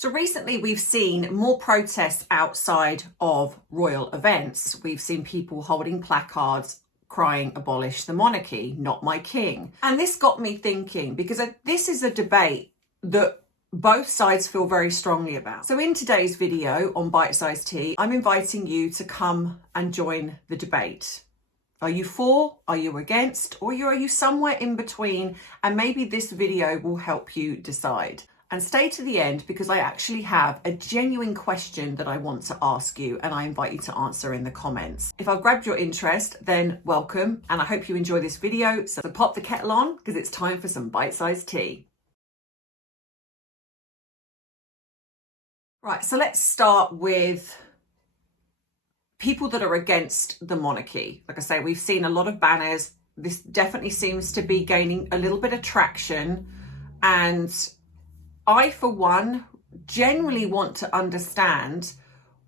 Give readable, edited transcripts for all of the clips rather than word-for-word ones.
So recently we've seen more protests outside of royal events. We've seen people holding placards crying, "Abolish the monarchy, not my king." And this got me thinking, because this is a debate that both sides feel very strongly about. So in today's video on Bitesize Tea, I'm inviting you to come and join the debate. Are you for, are you against, or are you somewhere in between? And maybe this video will help you decide. And stay to the end, because I actually have a genuine question that I want to ask you, and I invite you to answer in the comments. If I've grabbed your interest, then welcome, and I hope you enjoy this video. So pop the kettle on, because it's time for some bite-sized tea. Right, so let's start with people that are against the monarchy. Like I say, we've seen a lot of banners. This definitely seems to be gaining a little bit of traction, and I, for one, genuinely want to understand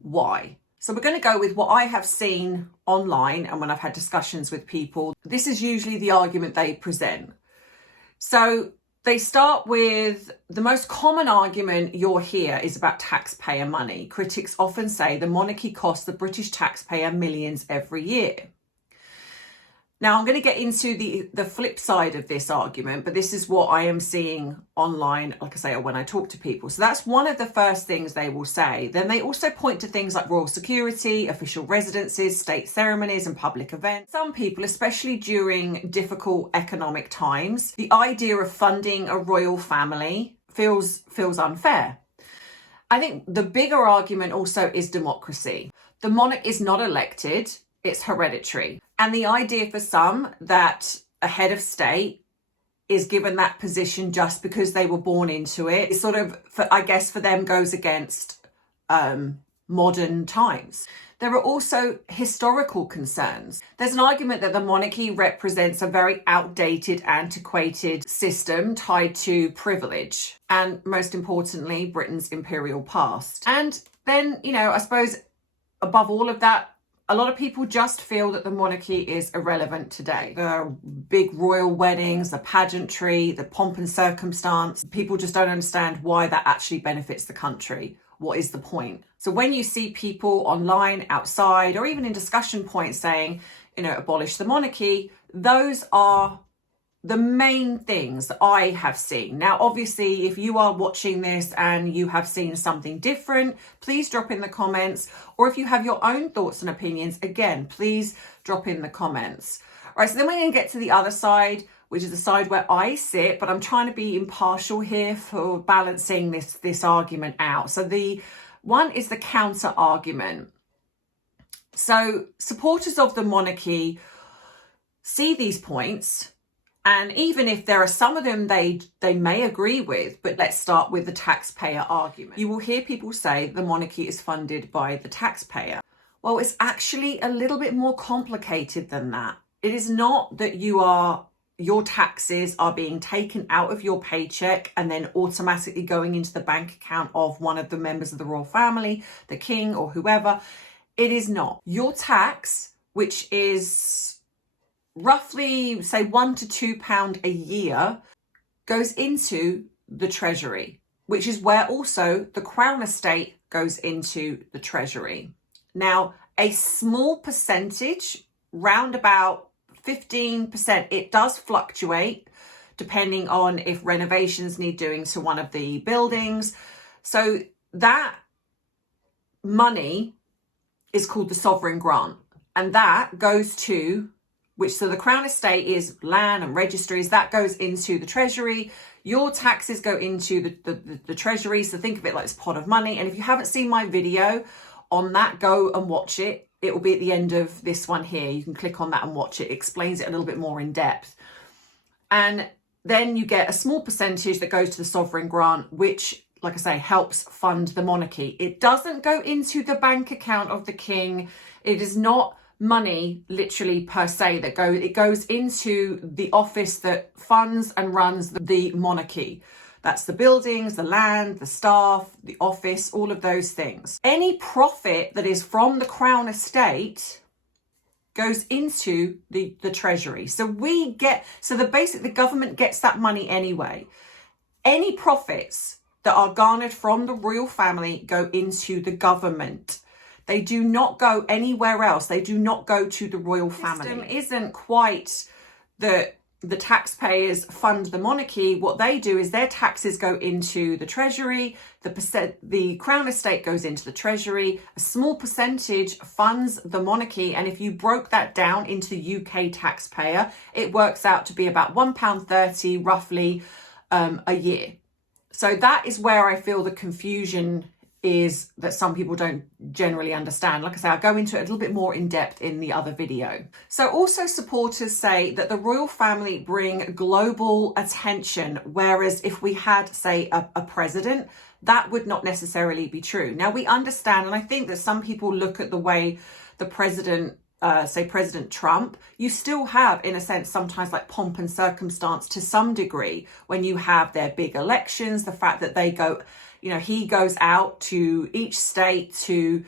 why. So we're going to go with what I have seen online, and when I've had discussions with people, this is usually the argument they present. So they start with the most common argument you'll hear is about taxpayer money. Critics often say the monarchy costs the British taxpayer millions every year. Now, I'm going to get into the flip side of this argument, but this is what I am seeing online, like I say, or when I talk to people. So that's one of the first things they will say. Then they also point to things like royal security, official residences, state ceremonies and public events. Some people, especially during difficult economic times, the idea of funding a royal family feels unfair. I think the bigger argument also is democracy. The monarch is not elected, it's hereditary. And the idea for some that a head of state is given that position just because they were born into it, is sort of, I guess, for them goes against modern times. There are also historical concerns. There's an argument that the monarchy represents a very outdated, antiquated system tied to privilege, and most importantly, Britain's imperial past. And then, I suppose above all of that, a lot of people just feel that the monarchy is irrelevant today. The big royal weddings, the pageantry, the pomp and circumstance, people just don't understand why that actually benefits the country. What is the point? So when you see people online, outside, or even in discussion points saying, abolish the monarchy, those are the main things that I have seen. Now, obviously, if you are watching this and you have seen something different, please drop in the comments. Or if you have your own thoughts and opinions, again, please drop in the comments. All right, so then we're going to get to the other side, which is the side where I sit, but I'm trying to be impartial here for balancing this argument out. So the one is the counter argument. So supporters of the monarchy see these points, and even if there are some of them they may agree with, but let's start with the taxpayer argument. You will hear people say the monarchy is funded by the taxpayer. Well, it's actually a little bit more complicated than that. It is not that your taxes are being taken out of your paycheck and then automatically going into the bank account of one of the members of the royal family, the king or whoever. It is not. Your tax, which is roughly, say, £1 to £2 a year, goes into the treasury, which is where also the Crown estate goes into the treasury. Now, a small percentage, round about 15%, it does fluctuate depending on if renovations need doing to one of the buildings. So that money is called the sovereign grant, and that goes to so the Crown estate is land and registries, that goes into the treasury. Your taxes go into the treasury. So think of it like this pot of money. And if you haven't seen my video on that, go and watch it. It will be at the end of this one here. You can click on that and watch it. It explains it a little bit more in depth. And then you get a small percentage that goes to the sovereign grant, which, like I say, helps fund the monarchy. It doesn't go into the bank account of the king. It is not money literally per se that goes into the office that funds and runs the monarchy. That's the buildings, the land, the staff, the office, all of those things. Any profit that is from the Crown estate goes into the treasury. So the government gets that money anyway. Any profits that are garnered from the royal family go into the government. They do not go anywhere else. They do not go to the royal family. The system isn't quite the taxpayers fund the monarchy. What they do is their taxes go into the treasury, the crown estate goes into the treasury, a small percentage funds the monarchy, and if you broke that down into the UK taxpayer, it works out to be about £1.30 roughly a year. So that is where I feel the confusion is, that some people don't generally understand. Like I say, I'll go into it a little bit more in depth in the other video. So also supporters say that the royal family bring global attention, whereas if we had, say, a president, that would not necessarily be true. Now we understand, and I think that some people look at the way the president, say President Trump, you still have, in a sense, sometimes like pomp and circumstance to some degree when you have their big elections, the fact that they go, you know, he goes out to each state to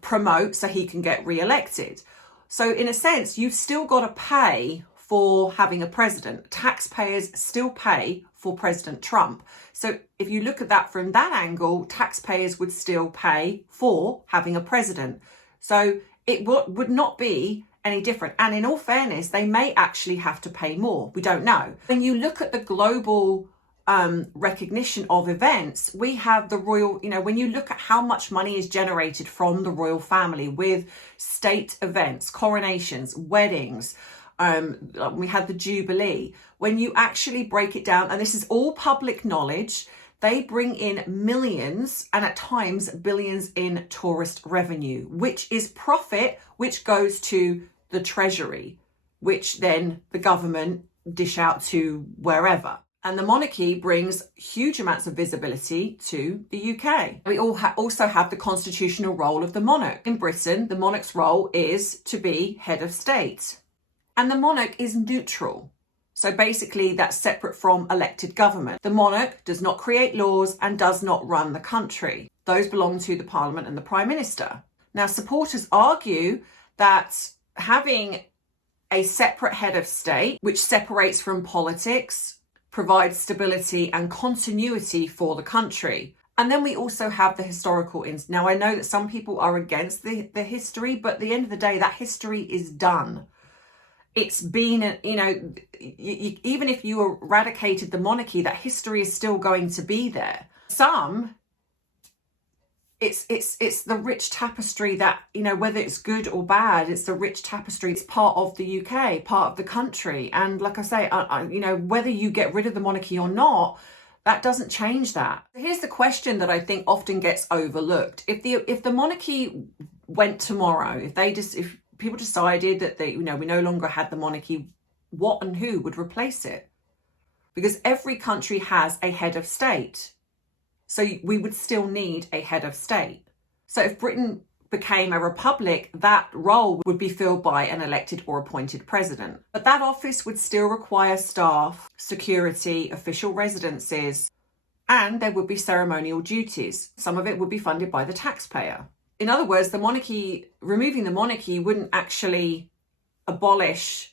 promote so he can get re-elected. So in a sense, you've still got to pay for having a president. Taxpayers still pay for President Trump. So if you look at that from that angle, taxpayers would still pay for having a president. So it would not be any different. And in all fairness, they may actually have to pay more. We don't know. When you look at the global recognition of events, we have the royal, you know, when you look at how much money is generated from the royal family with state events, coronations, weddings, we had the Jubilee. When you actually break it down, and this is all public knowledge, they bring in millions and at times billions in tourist revenue, which is profit, which goes to the treasury, which then the government dish out to wherever. And the monarchy brings huge amounts of visibility to the UK. We also have the constitutional role of the monarch. In Britain, the monarch's role is to be head of state. And the monarch is neutral. So basically that's separate from elected government. The monarch does not create laws and does not run the country. Those belong to the Parliament and the Prime Minister. Now, supporters argue that having a separate head of state, which separates from politics, provides stability and continuity for the country. And then we also have the historical Now, I know that some people are against the history, but at the end of the day, that history is done. It's been, you know, even if you eradicated the monarchy, that history is still going to be there. Some, it's the rich tapestry that, you know, whether it's good or bad, it's the rich tapestry. It's part of the UK, part of the country. And like I say, you know, whether you get rid of the monarchy or not, that doesn't change that. Here's the question that I think often gets overlooked. If the monarchy went tomorrow, if people decided that we no longer had the monarchy, what and who would replace it? Because every country has a head of state. So we would still need a head of state. So if Britain became a republic, that role would be filled by an elected or appointed president. But that office would still require staff, security, official residences, and there would be ceremonial duties. Some of it would be funded by the taxpayer. In other words, removing the monarchy wouldn't actually abolish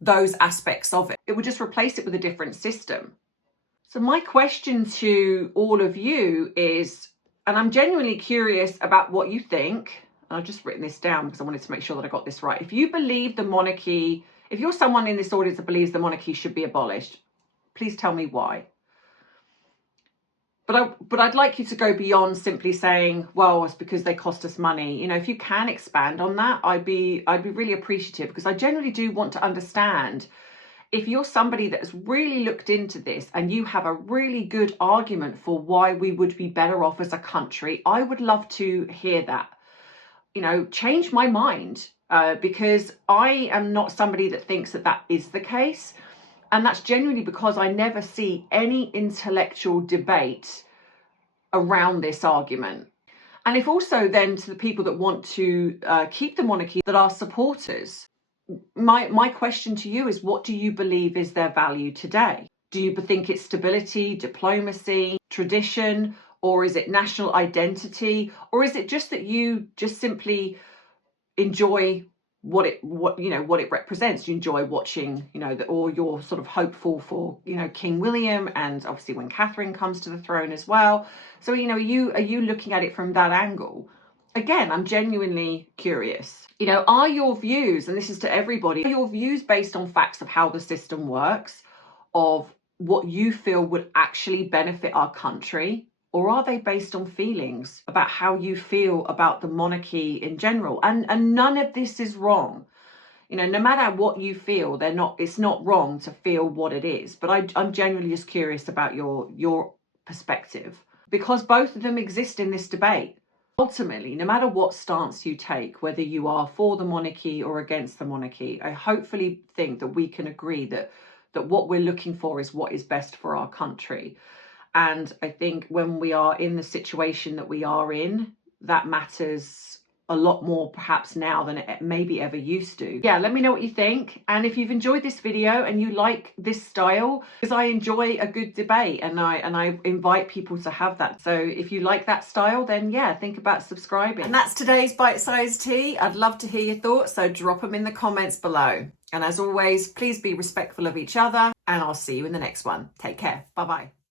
those aspects of it. It would just replace it with a different system. So my question to all of you is, and I'm genuinely curious about what you think, and I've just written this down because I wanted to make sure that I got this right. If you believe the monarchy, if you're someone in this audience that believes the monarchy should be abolished, please tell me why. But I'd like you to go beyond simply saying, well, it's because they cost us money. You know, if you can expand on that, I'd be really appreciative, because I generally do want to understand, if you're somebody that has really looked into this and you have a really good argument for why we would be better off as a country, I would love to hear that. You know, change my mind, because I am not somebody that thinks that that is the case. And that's genuinely because I never see any intellectual debate around this argument. And if also then to the people that want to keep the monarchy, that are supporters, my question to you is, what do you believe is their value today? Do you think it's stability, diplomacy, tradition, or is it national identity? Or is it just that you just simply enjoy what it represents. You enjoy watching, or you're sort of hopeful for, King William, and obviously when Catherine comes to the throne as well. So, are you looking at it from that angle? Again, I'm genuinely curious. Are your views, and this is to everybody, are your views based on facts of how the system works, of what you feel would actually benefit our country? Or are they based on feelings about how you feel about the monarchy in general? And none of this is wrong. No matter what you feel, it's not wrong to feel what it is. But I'm genuinely just curious about your perspective, because both of them exist in this debate. Ultimately, no matter what stance you take, whether you are for the monarchy or against the monarchy, I hopefully think that we can agree that what we're looking for is what is best for our country. And I think when we are in the situation that we are in, that matters a lot more perhaps now than it maybe ever used to. Yeah, let me know what you think. And if you've enjoyed this video and you like this style, because I enjoy a good debate, and I invite people to have that. So if you like that style, then yeah, think about subscribing. And that's today's bite-sized tea. I'd love to hear your thoughts, so drop them in the comments below. And as always, please be respectful of each other, and I'll see you in the next one. Take care. Bye-bye.